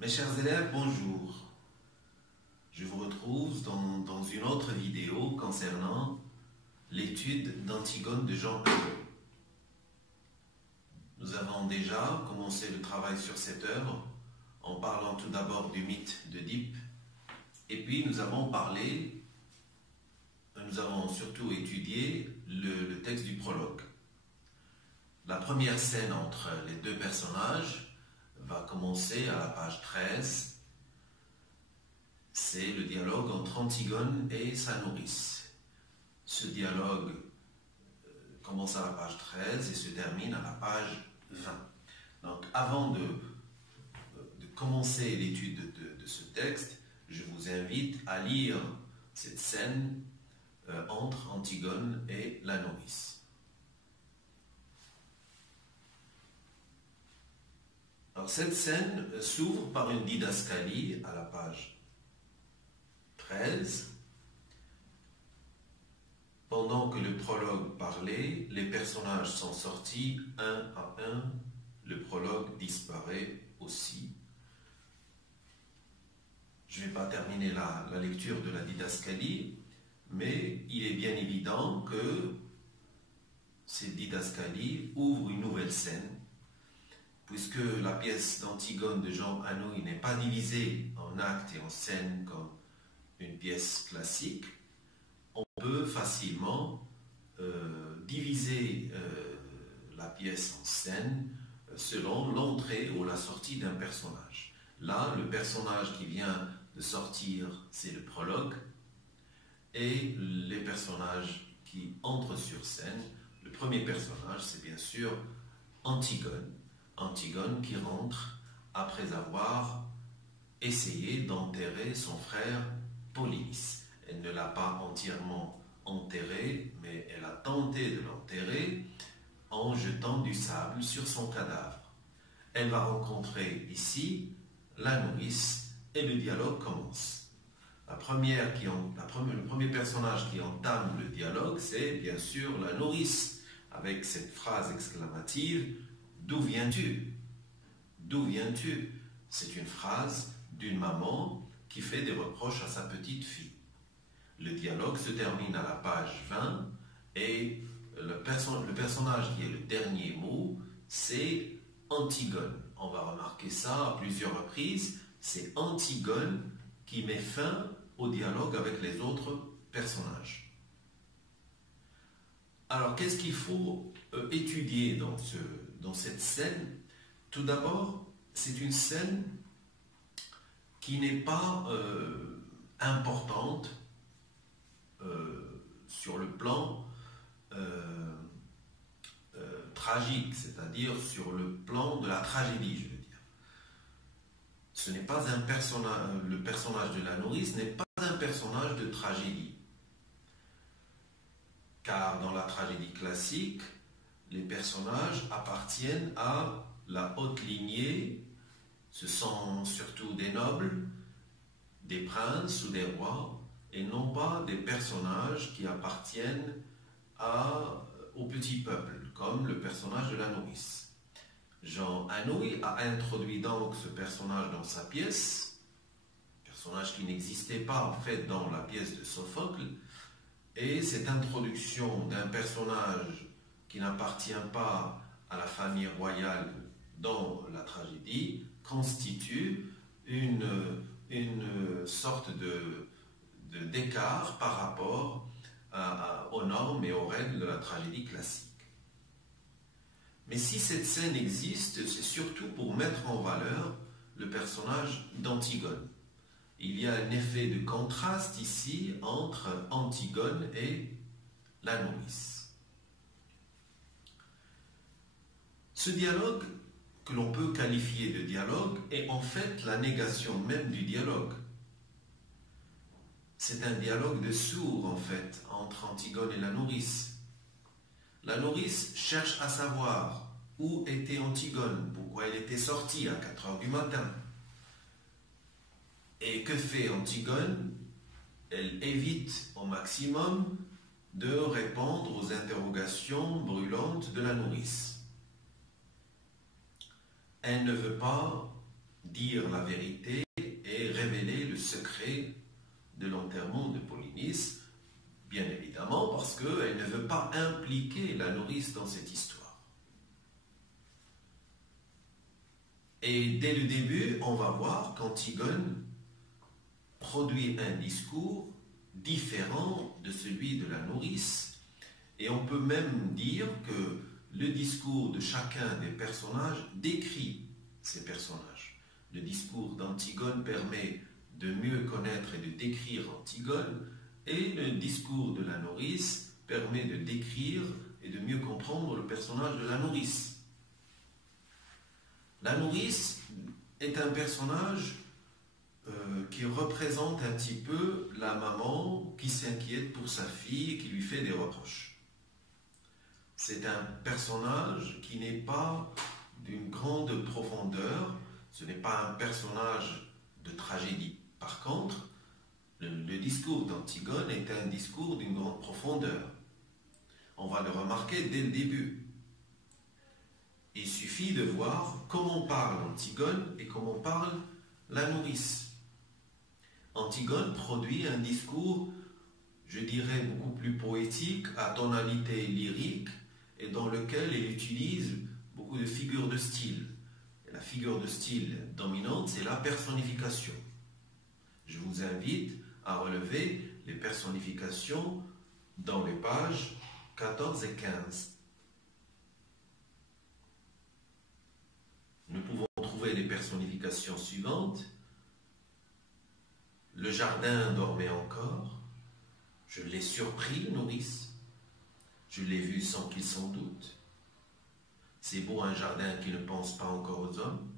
Mes chers élèves, bonjour. Je vous retrouve dans une autre vidéo concernant l'étude d'Antigone de Jean Hugo. Nous avons déjà commencé le travail sur cette œuvre en parlant tout d'abord du mythe d'Œdipe, et puis nous avons surtout étudié le texte du prologue. La première scène entre les deux personnages va commencer à la page 13. C'est le dialogue entre Antigone et sa nourrice. Ce dialogue commence à la page 13 et se termine à la page 20. Donc avant de commencer l'étude de ce texte, je vous invite à lire cette scène entre Antigone et la nourrice. Alors, cette scène s'ouvre par une didascalie à la page 13. Pendant que le prologue parlait, les personnages sont sortis un à un. Le prologue disparaît aussi. Je ne vais pas terminer la lecture de la didascalie, mais il est bien évident que cette didascalie ouvre une nouvelle scène, puisque la pièce d'Antigone de Jean Anouilh n'est pas divisée en actes et en scènes comme une pièce classique. On peut facilement diviser la pièce en scènes selon l'entrée ou la sortie d'un personnage. Là, le personnage qui vient de sortir, c'est le prologue, et les personnages qui entrent sur scène, le premier personnage, c'est bien sûr Antigone. Antigone qui rentre après avoir essayé d'enterrer son frère Polynice. Elle ne l'a pas entièrement enterré, mais elle a tenté de l'enterrer en jetant du sable sur son cadavre. Elle va rencontrer ici la nourrice et le dialogue commence. Le premier personnage qui entame le dialogue, c'est bien sûr la nourrice, avec cette phrase exclamative: d'où viens-tu? D'où viens-tu? C'est une phrase d'une maman qui fait des reproches à sa petite fille. Le dialogue se termine à la page 20 et le personnage qui est le dernier mot, c'est Antigone. On va remarquer ça à plusieurs reprises. C'est Antigone qui met fin au dialogue avec les autres personnages. Alors, qu'est-ce qu'il faut étudier dans cette scène? Tout d'abord, c'est une scène qui n'est pas importante sur le plan tragique, c'est-à-dire sur le plan de la tragédie, je veux dire. Ce n'est pas un personnage, le personnage de la nourrice n'est pas un personnage de tragédie. Car dans la tragédie classique, les personnages appartiennent à la haute lignée. Ce sont surtout des nobles, des princes ou des rois, et non pas des personnages qui appartiennent au petit peuple, comme le personnage de la nourrice. Jean Anouilh a introduit donc ce personnage dans sa pièce, personnage qui n'existait pas en fait dans la pièce de Sophocle, et cette introduction d'un personnage qui n'appartient pas à la famille royale dans la tragédie constitue une sorte d'écart par rapport aux normes et aux règles de la tragédie classique. Mais si cette scène existe, c'est surtout pour mettre en valeur le personnage d'Antigone. Il y a un effet de contraste ici entre Antigone et la nourrice. Ce dialogue, que l'on peut qualifier de dialogue, est en fait la négation même du dialogue. C'est un dialogue de sourds, en fait, entre Antigone et la nourrice. La nourrice cherche à savoir où était Antigone, pourquoi elle était sortie à 4 heures du matin. Et que fait Antigone? Elle évite au maximum de répondre aux interrogations brûlantes de la nourrice. Elle ne veut pas dire la vérité et révéler le secret de l'enterrement de Polynice, bien évidemment parce qu'elle ne veut pas impliquer la nourrice dans cette histoire. Et dès le début, on va voir qu'Antigone produit un discours différent de celui de la nourrice. Et on peut même dire que le discours de chacun des personnages décrit ces personnages. Le discours d'Antigone permet de mieux connaître et de décrire Antigone, et le discours de la nourrice permet de décrire et de mieux comprendre le personnage de la nourrice. La nourrice est un personnage qui représente un petit peu la maman qui s'inquiète pour sa fille et qui lui fait des reproches. C'est un personnage qui n'est pas d'une grande profondeur, ce n'est pas un personnage de tragédie. Par contre, le discours d'Antigone est un discours d'une grande profondeur. On va le remarquer dès le début. Il suffit de voir comment parle Antigone et comment parle la nourrice. Antigone produit un discours, je dirais, beaucoup plus poétique, à tonalité lyrique, et dans lequel elle utilise beaucoup de figures de style. Et la figure de style dominante, c'est la personnification. Je vous invite à relever les personnifications dans les pages 14 et 15. Nous pouvons trouver les personnifications suivantes. Le jardin dormait encore. Je l'ai surpris, nourrice. Je l'ai vu sans qu'il s'en doute. C'est beau un jardin qui ne pense pas encore aux hommes.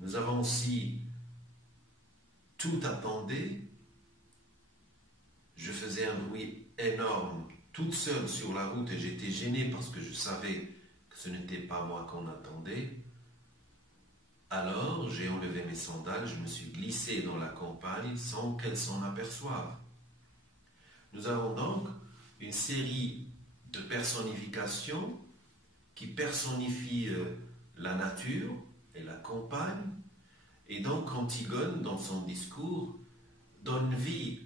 Nous avons aussi tout attendait. Je faisais un bruit énorme, toute seule sur la route, et j'étais gêné parce que je savais que ce n'était pas moi qu'on attendait. Alors j'ai enlevé mes sandales, je me suis glissé dans la campagne sans qu'elle s'en aperçoive. Nous avons donc une série de personnifications qui personnifient la nature et la campagne, et donc Antigone, dans son discours, donne vie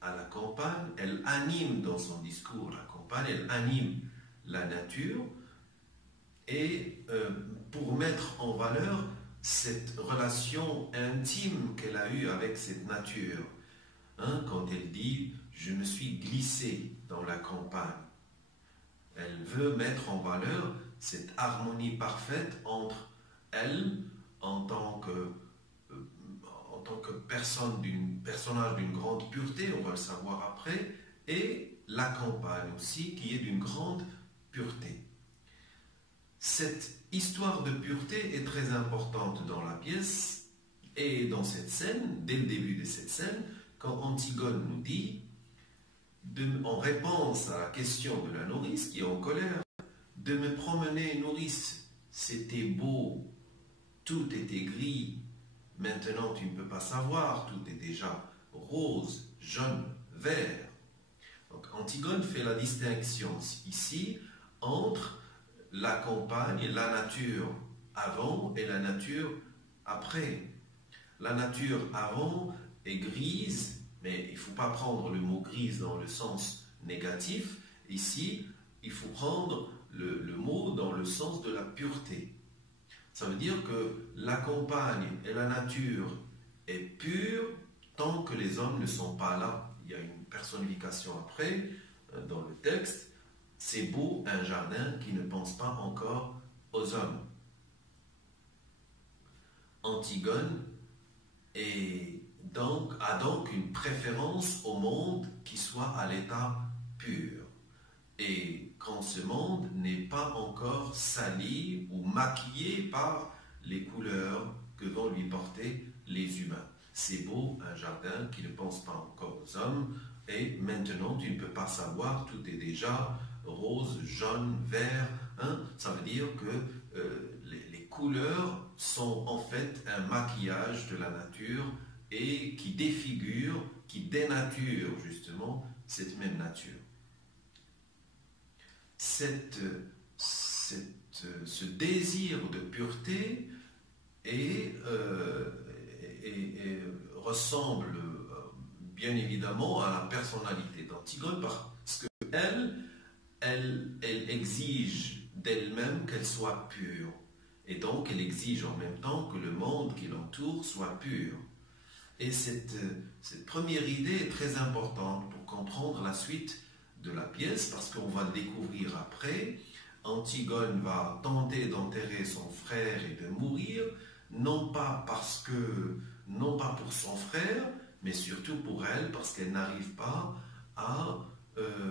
à la campagne, elle anime dans son discours la campagne, elle anime la nature, et pour mettre en valeur cette relation intime qu'elle a eue avec cette nature. Quand elle dit « je me suis glissé dans la campagne », elle veut mettre en valeur cette harmonie parfaite entre elle, en tant que personnage d'une grande pureté, on va le savoir après, et la campagne aussi, qui est d'une grande pureté. Cette histoire de pureté est très importante dans la pièce, et dans cette scène, dès le début de cette scène, quand Antigone nous dit, en réponse à la question de la nourrice qui est en colère, de me promener, nourrice, c'était beau, tout était gris, maintenant tu ne peux pas savoir, tout est déjà rose, jaune, vert. Donc Antigone fait la distinction ici entre la campagne, la nature avant et la nature après. La nature avant est grise, mais il ne faut pas prendre le mot grise dans le sens négatif. Ici, il faut prendre le mot dans le sens de la pureté. Ça veut dire que la campagne et la nature est pure tant que les hommes ne sont pas là. Il y a une personnification après, dans le texte. C'est beau un jardin qui ne pense pas encore aux hommes. Antigone a donc une préférence au monde qui soit à l'état pur. Et quand ce monde n'est pas encore sali ou maquillé par les couleurs que vont lui porter les humains. C'est beau un jardin qui ne pense pas encore aux hommes, et maintenant tu ne peux pas savoir, tout est déjà rose, jaune, vert. Ça veut dire que les couleurs sont en fait un maquillage de la nature et qui défigure, qui dénature justement cette même nature. Cette ce désir de pureté ressemble bien évidemment à la personnalité d'Antigone parce qu'elle exige d'elle-même qu'elle soit pure. Et donc elle exige en même temps que le monde qui l'entoure soit pur. Et cette première idée est très importante pour comprendre la suite de la pièce, parce qu'on va le découvrir après. Antigone va tenter d'enterrer son frère et de mourir, non pas pour son frère, mais surtout pour elle, parce qu'elle n'arrive pas à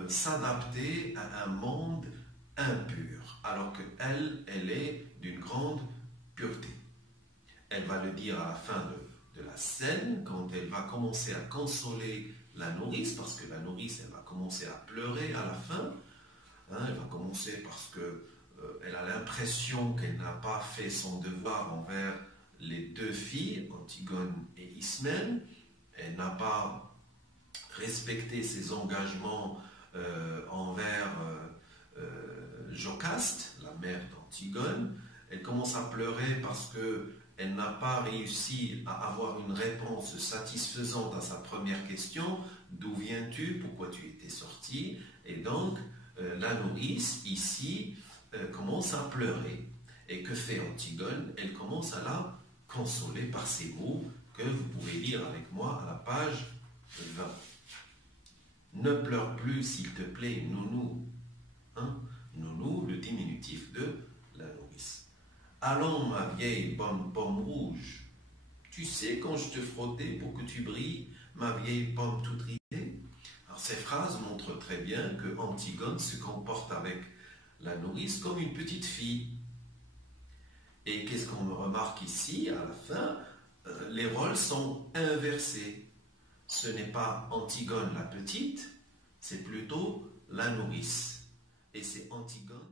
s'adapter à un monde impur, alors qu'elle est d'une grande pureté. Elle va le dire à la fin de la scène, quand elle va commencer à consoler la nourrice, parce que la nourrice, elle va commencer à pleurer à la fin. Elle va commencer parce qu'elle a l'impression qu'elle n'a pas fait son devoir envers les deux filles, Antigone et Ismène. Elle n'a pas respecté ses engagements envers Jocaste, la mère d'Antigone. Elle commence à pleurer parce qu'elle n'a pas réussi à avoir une réponse satisfaisante à sa première question. D'où viens-tu? Pourquoi tu étais sortie? Et donc, la nourrice, ici, commence à pleurer. Et que fait Antigone? Elle commence à la consoler par ces mots que vous pouvez lire avec moi à la page 20. Ne pleure plus, s'il te plaît, nounou. Nounou, le diminutif de la nourrice. Allons, ma vieille pomme rouge. Tu sais quand je te frottais pour que tu brilles, ma vieille pomme toute ridée? Alors ces phrases montrent très bien que Antigone se comporte avec la nourrice comme une petite fille. Et qu'est-ce qu'on remarque ici, à la fin? Les rôles sont inversés. Ce n'est pas Antigone la petite, c'est plutôt la nourrice. Et c'est Antigone